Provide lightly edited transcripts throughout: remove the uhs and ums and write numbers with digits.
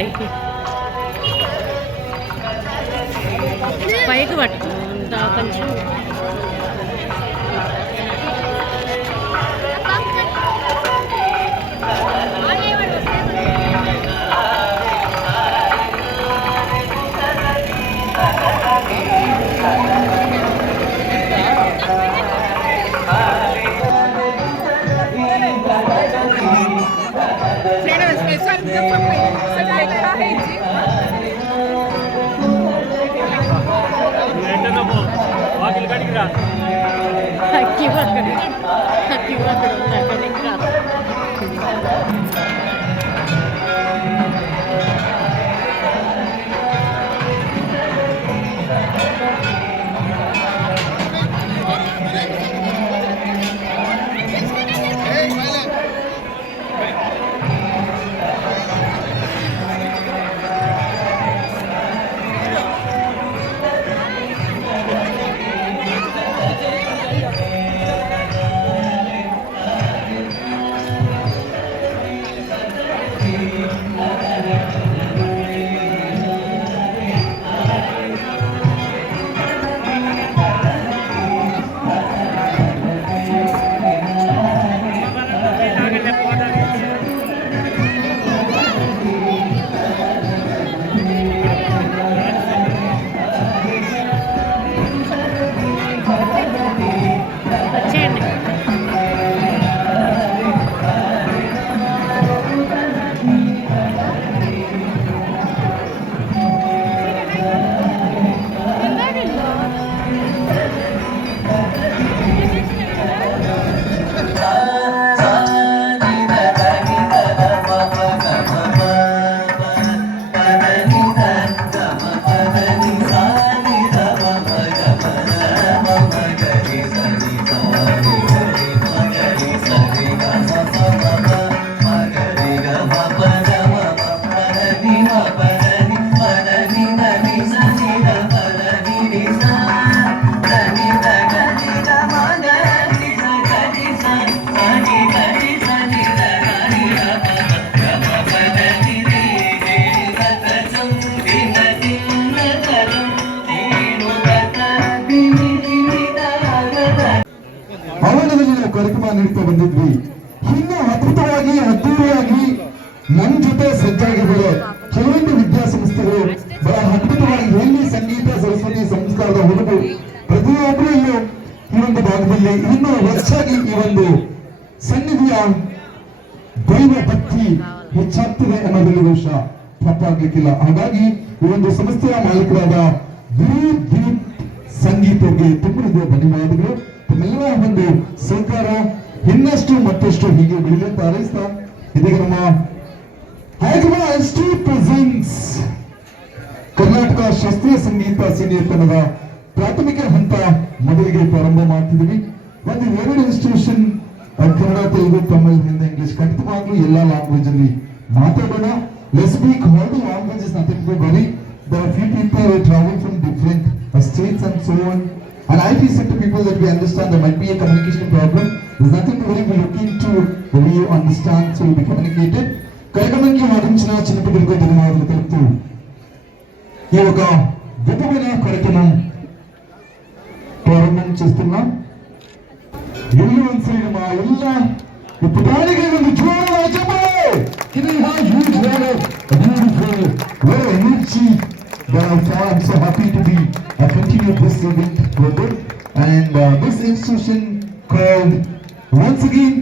ఉన్నాయి. పైకి పట్టుకుంటా కొంచెం. Aqui vai ಕಾರ್ಯಕ್ರಮ ನೀಡ್ತಾ ಬಂದಿದ್ವಿ. ಇನ್ನು ಅದ್ಭುತವಾಗಿ ಅದ್ದೂರಿಯಾಗಿ ನನ್ನ ಜೊತೆ ಸಜ್ಜಾಗಿದ್ದಾರೆ ಕೆಲವೊಂದು ವಿದ್ಯಾಸಂಸ್ಥೆಗಳು ಬಹಳ ಅದ್ಭುತವಾಗಿ ಎಲ್ಲಿ ಸಂಗೀತ ಸರಸ್ವತಿ ಸಂಸ್ಕಾರದ ಹುಡುಗರು ಪ್ರತಿಯೊಬ್ಬರು ಈ ಒಂದು ಭಾಗದಲ್ಲಿ ಇನ್ನೂ ಹೆಚ್ಚಾಗಿ ಈ ಒಂದು ಸನ್ನಿಧಿಯ ದೈವ ಭಕ್ತಿ ಹೆಚ್ಚಾಗ್ತದೆ ಅನ್ನೋದ್ರಲ್ಲಿ ಬಹುಶ ತಪ್ಪಾಗಲಿಕ್ಕಿಲ್ಲ. ಹಾಗಾಗಿ ಈ ಒಂದು ಸಂಸ್ಥೆಯ ಮಾಲೀಕರಾದ ದೀಪ್ ಸಂಗೀತಕ್ಕೆ ತುಂಬ ಧನ್ಯವಾದಗಳು. ತಮ್ಮೆಲ್ಲ ಒಂದು ಸಹಕಾರ ಇನ್ನಷ್ಟು ಮತ್ತಷ್ಟು ಹೀಗೆ ಬೆಳೆಯಲಿ ಅಂತ ಹಾರೈಸ್ತಾ ಇದೀಗ ನಮ್ಮ ಹೈದರಾಬಾದ್ ಇನ್ಸ್ಟಿಟ್ಯೂಟ್ ಪ್ರೆಸೆಂಟ್ಸ್ ಕರ್ನಾಟಕ ಶಾಸ್ತ್ರೀಯ ಸಂಗೀತ ಸಿನಿತನದ ಪ್ರಾಥಮಿಕ ಹಂತ ಮೊದಲಿಗೆ ಪ್ರಾರಂಭ ಮಾಡ್ತಿದ್ವಿ. ಒಂದು 2 ಇನ್ಸ್ಟಿಟ್ಯೂಷನ್ ಕನ್ನಡ, ತೆಲುಗು, ತಮಿಳ್, ಹಿಂದಿ, ಇಂಗ್ಲಿಷ್ ಖಂಡಿತವಾಗ್ಲೂ ಎಲ್ಲಾ ಲ್ಯಾಂಗ್ವೇಜ್ ಅಲ್ಲಿ ಮಾತಾಡೋಣ. Let's speak all the languages, nothing to worry. There are few people who travel from different states and so on. And I said to people that we understand there might be a communication problem. There's nothing to worry. We look into the way you understand, so will be communicated. కార్యక్రమానికి ఆడించిన చిన్నపిల్లలకు ధన్యవాదాలు తెలుపుతూ ఈ ఒక విధమైన కార్యక్రమం ప్రారంభం చేస్తున్నాం. ఎల్లు అన్సరిన మా ಎಲ್ಲ ಪುಟಾಣಿಗೆ ಒಂದು ಜೋರಾದ ಚಪ್ಪಾಳೆ. Can we have huge round of beautiful, very energy. I'm so happy to be continue this event further. And this institution called once again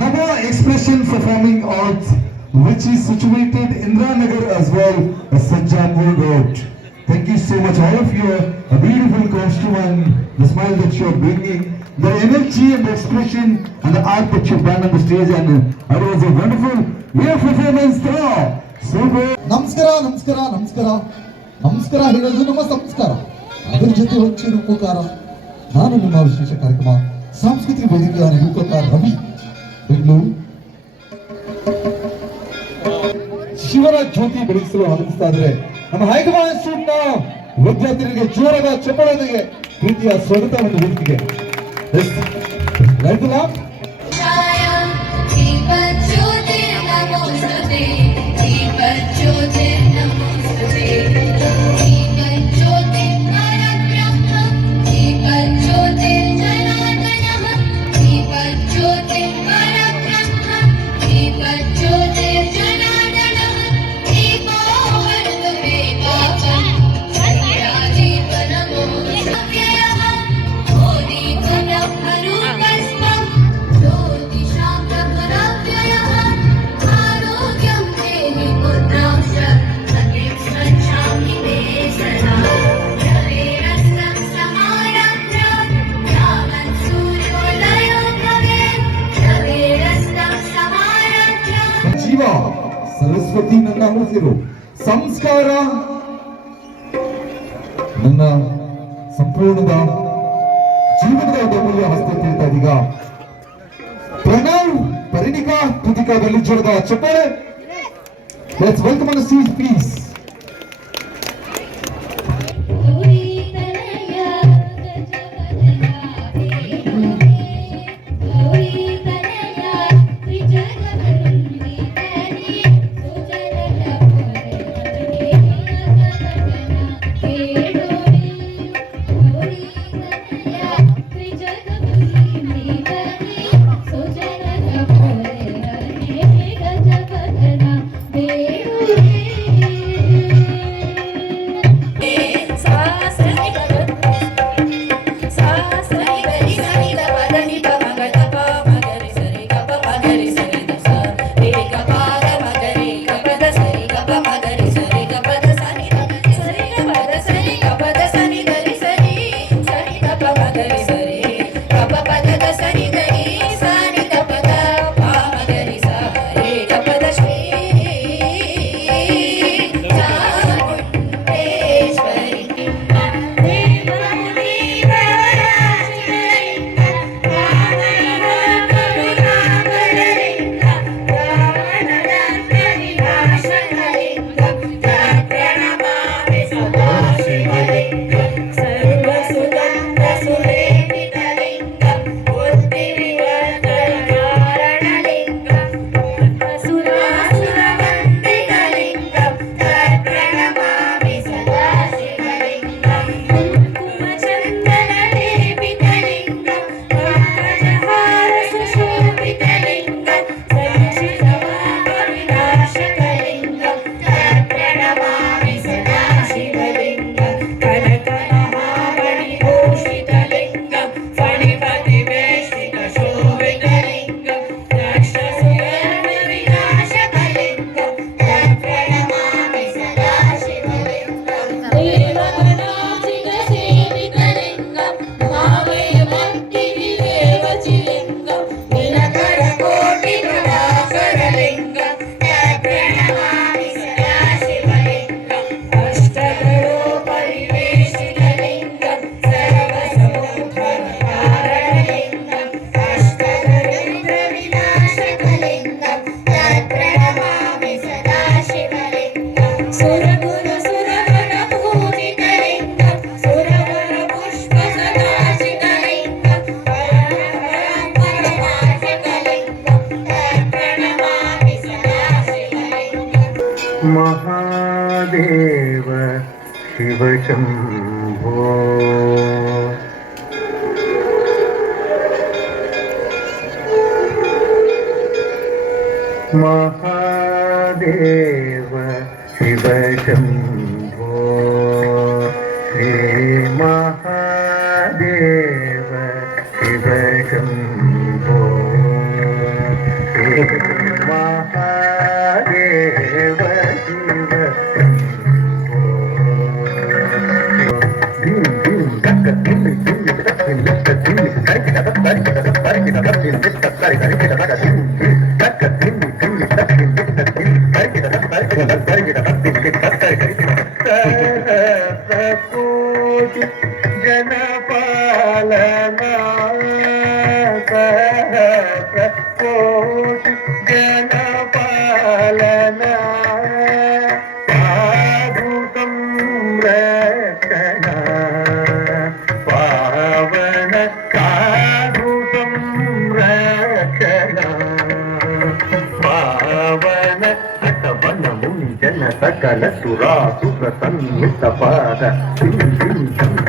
Nava Expression Performing Arts, which is situated in Indranagar as well as Sajjapur Road. Thank you so much, all of you. A beautiful costume and the smile that you are bringing, the energy and the expression and the art that you've done on the stage, and it was a wonderful way of performance there. So good. Namaskara, namaskara, namaskara. ನಮಸ್ಕಾರ ಹೇಳೋದು ನಮ್ಮ ಸಂಸ್ಕಾರ, ಅದರ ಜೊತೆ ಹೊಚ್ಚಿ ರೂಪಕಾರ. ನಾನು ನಿಮ್ಮ ವಿಶೇಷ ಕಾರ್ಯಕ್ರಮ ಸಾಂಸ್ಕೃತಿಕ ವೇದಿಕೆಯ ನಿರೂಪಕ ರವಿ ಬೆಂಗಳೂರು. ಶಿವನ ಜ್ಯೋತಿ ಬೆಳಗಿಸಲು ಆಗಮಿಸ್ತಾ ಇದ್ರೆ ನಮ್ಮ ಹೈದರಾಬಾದ್ ಇನ್ಸ್ಟಿಟ್ಯೂಟ್ನ ವಿದ್ಯಾರ್ಥಿಗಳಿಗೆ ಜೋರಾದ ಚಪ್ಪಳದೊಂದಿಗೆ ಪ್ರೀತಿಯ ಸ್ವಾಗತವನ್ನು ವೇದಿಕೆಗೆ. ರೈತಲ ದೀಪ ಜ್ಯೋತಿ ನಮೋಸ್ತುತೆ, ದೀಪ ಜ್ಯೋತಿ ಗಣ್ಯರು. ಸಂಸ್ಕಾರ ನನ್ನ ಸಂಪೂರ್ಣದ ಜೀವನದ ಒಂದು ಅಮೂಲ್ಯ ಹಸ್ತ ತಿಳಿತಾ ಇದೀಗ. ಪ್ರಣವ್ ಪರಿಣಿಕಾ ಕೃತಿಕಾ ಬೆಲ್ಲಿಜ್ಜರದ ಚಪ್ಪಾಳೆ. Let's welcome on the stage, please. Mahadev शिवशम्भो महादेव शिवशम्भो श्री महादेव शिवशम्भो श्री महादेव जनपालना जनपालना पादुकं रक्षणा पावन साधुकं रक्षणा पावन अटवन मुञ्जन सकल सुरासुर सन्मित पाद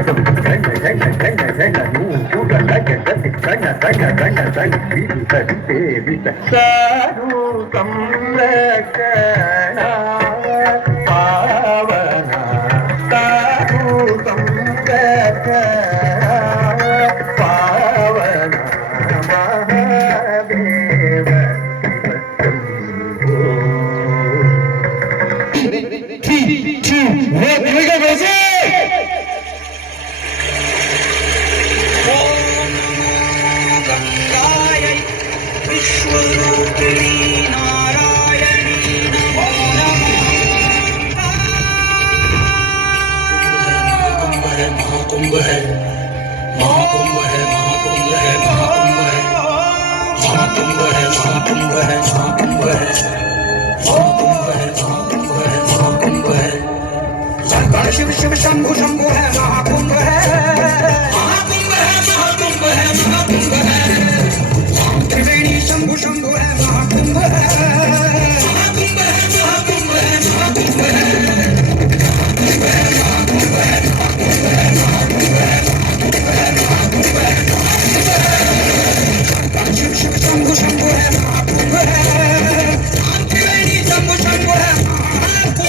गण गण गण गण नूपुर लग गति गण गण गण गण विविध विसेवित साधु संरक्षणा पावना साधु संरक्षणा पावना महादेव विश्वरूपिणी नारायणी नमो नमः। महाकुंभ है महाकुंभ है महाकुंभ है महाकुंभ है महाकुंभ है महाकुंभ है महाकुंभ है महाकुंभ है महाकुंभ है महाकुंभ है गण शिव शिव शंभु शंभु है महाकुंभ है महाकुंभ है महाकुंभ है महाकुंभ है त्रिवेणी शंभु शंभु है महाकुंभ है महाकुंभ है महाकुंभ है महाकुंभ है शिव शिव शंभु शंभु है महाकुंभ है त्रिवेणी शंभु शंभु है Mahakumbh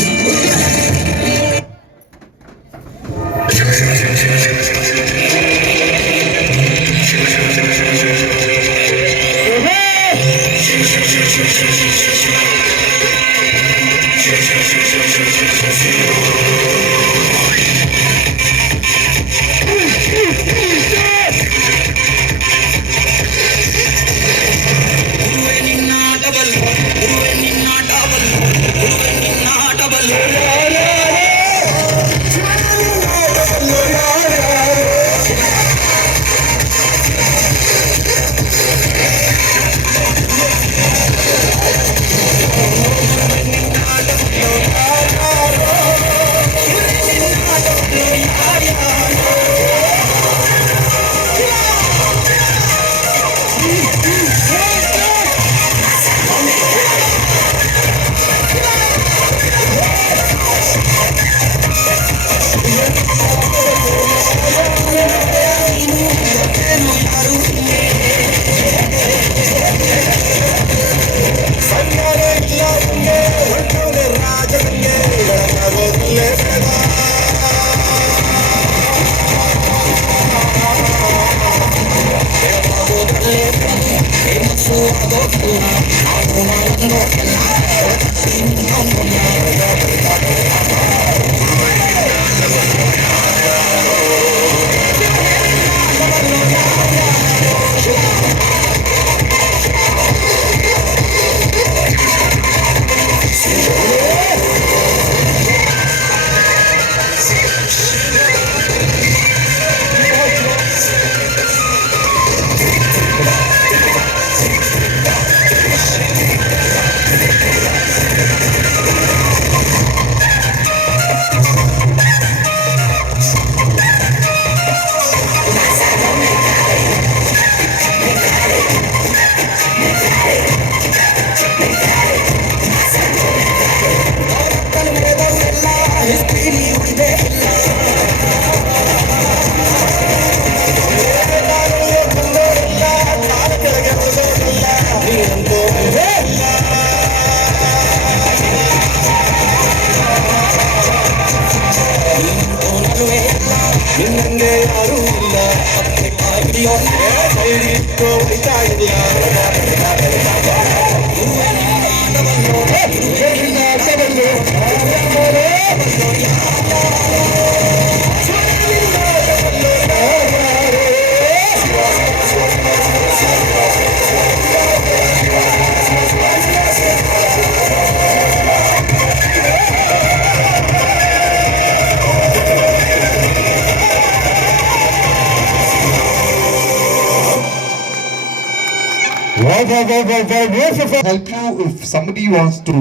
Help you if somebody wants to.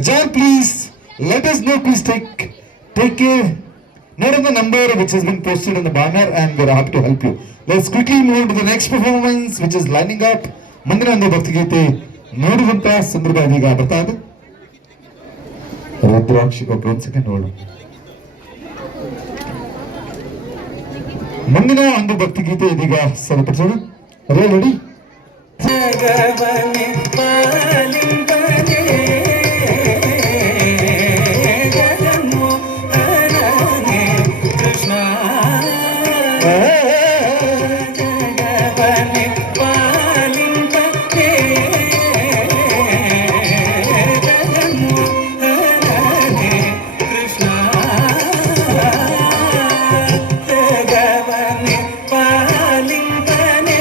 John, please let us know. Please take care. Note on the number which has been posted on the banner, and we're happy to help you. Let's quickly move to the next performance, which is lining up. ಮುಂದಿನ ಒಂದು ಭಕ್ತಿಗೀತೆ ನೋಡುವಂತ ಸಂದರ್ಭ ಇದೀಗ ಬರ್ತಾ ಇದೆ. ರುದ್ರಾಕ್ಷಿ ಒಂದು ಸೆಕೆಂಡ್ ನೋಡು. ಮುಂದಿನ ಒಂದು ಭಕ್ತಿಗೀತೆ ಇದೀಗ ಸರಿಪಡಿಸೋಣ. ರೆಡಿ? ಜಗವನೆ ಪಾಲಿಂಪನೆ ಜಗನ್ಮೋಹನನೆ ಕೃಷ್ಣ ಜಗವನೆ ಪಾಲಿಂಪನೆ ಜಗನ್ಮೋಹನನೆ ಕೃಷ್ಣ ಜಗವನೆ ಪಾಲಿಂಪನೆ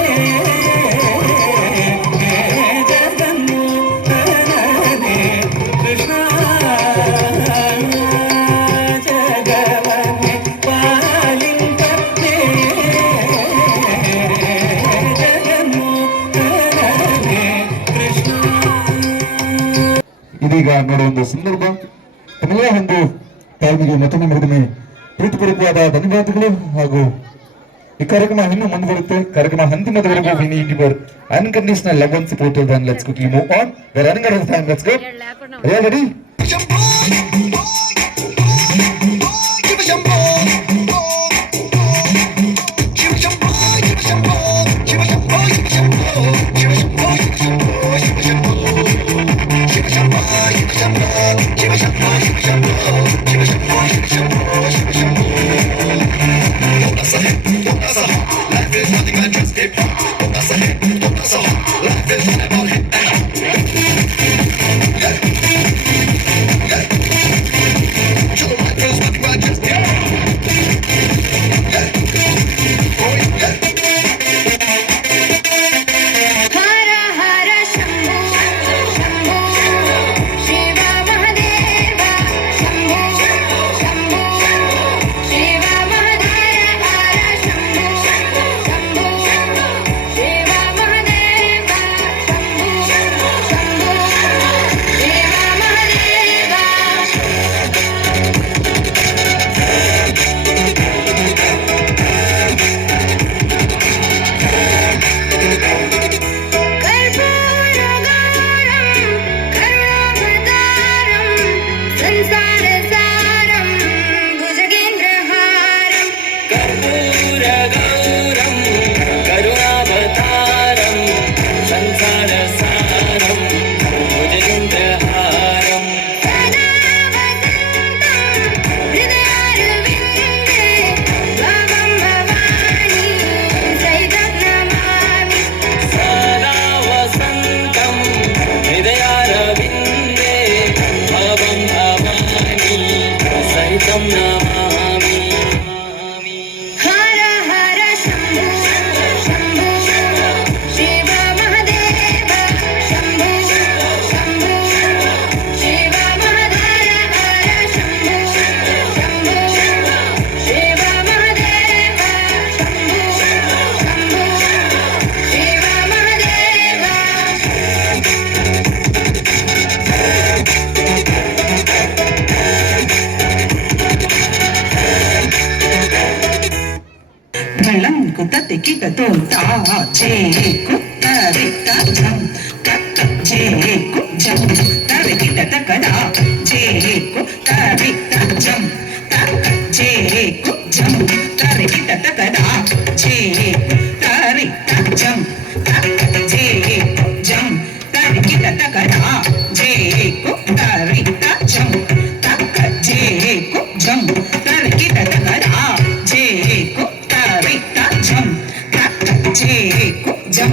ಜಗವನೆ ಪಾಲಿಂಪನೆ ಈಗ ನೋಡುವ ಒಂದು ಸಂದರ್ಭ. ತಮ್ಮೆಲ್ಲ ಒಂದು ತಾಳ್ಮೆಗೆ ಮತ್ತೊಮ್ಮೆ ಮಗದೊಮ್ಮೆ ಪ್ರೀತಿಪೂರ್ವಕವಾದ ಧನ್ಯವಾದಗಳು. ಹಾಗೂ ಈ ಕಾರ್ಯಕ್ರಮ ಇನ್ನೂ ಮುಂದುವರುತ್ತೆ. ಕಾರ್ಯಕ್ರಮ ಅಂತಿಮದವರೆಗೂ we need your unconditional love and support. Till then, let's quickly move on. We're running out of time. Let's go. Are you ready? हर हर शंभो शंभो शिव महादेव शंभो शंभो शिव महादेव हर शंभो शंभो शिव महादेव शंभो शंभो शिव महादेव कर्पूरगौरं करुणावतारं संसारसारं भुजगेन्द्रहारं कर्पूरगौरं करुणावतारं संसारसारं भुजगेन्द्रहारं सदा वसन्तं हृदयारविन्दे भवं भवानी सहितं नमामि सदा वसन्तं हृदयारविन्दे भवं भवानी सहितं नमामि हर हर शंभो शंभो शिव महादेव शंभो शंभो शिव महादेव हर शंभो शंभो शिव महादेव शंभो शंभो शिव Mahadev Malam kuta teki kato ta che kuta rita jam kaka che ku jam tare kita takada che kuta rita jam kaka che ku jam tare kita takada che kuta rita jam kaka che ku jam tare kita takada che kuta rita jam kaka che ku jam tare kita takada che kuta rita jam kaka che ku jam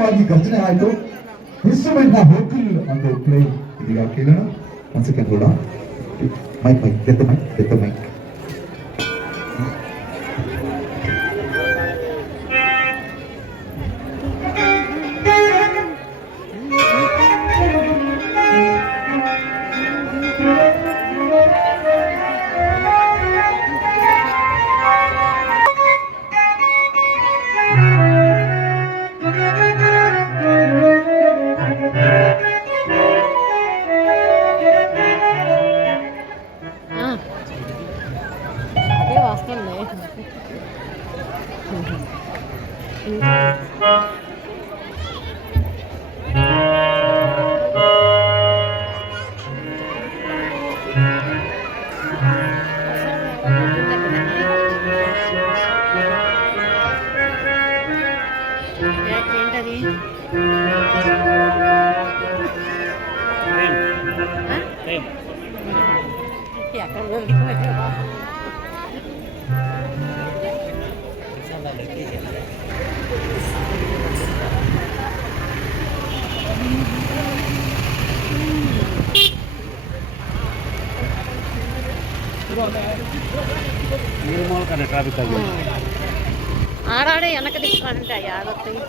ವಾಗಿ ಗರ್ಜನೆ ಆಯಿತು. ಇನ್ಸ್ಟ್ರೂಮೆಂಟ್ ನ ಹೋಕಲ್ ಅಂತ ಪ್ಲೇ ಇದೀಗ ಕೇಳೋಣ. ಒಂದು ಸೆಕೆಂಡ್ ಕೂಡ ಮೈಕ್ ಗೆತ್ತ ಮೈಕ್ అదే వస్తుంది. ఏంటది? ఎక్కడ దొరికింది? ఆడాడే వెనక తిప్పుకుంటే ఆడొస్తాయి.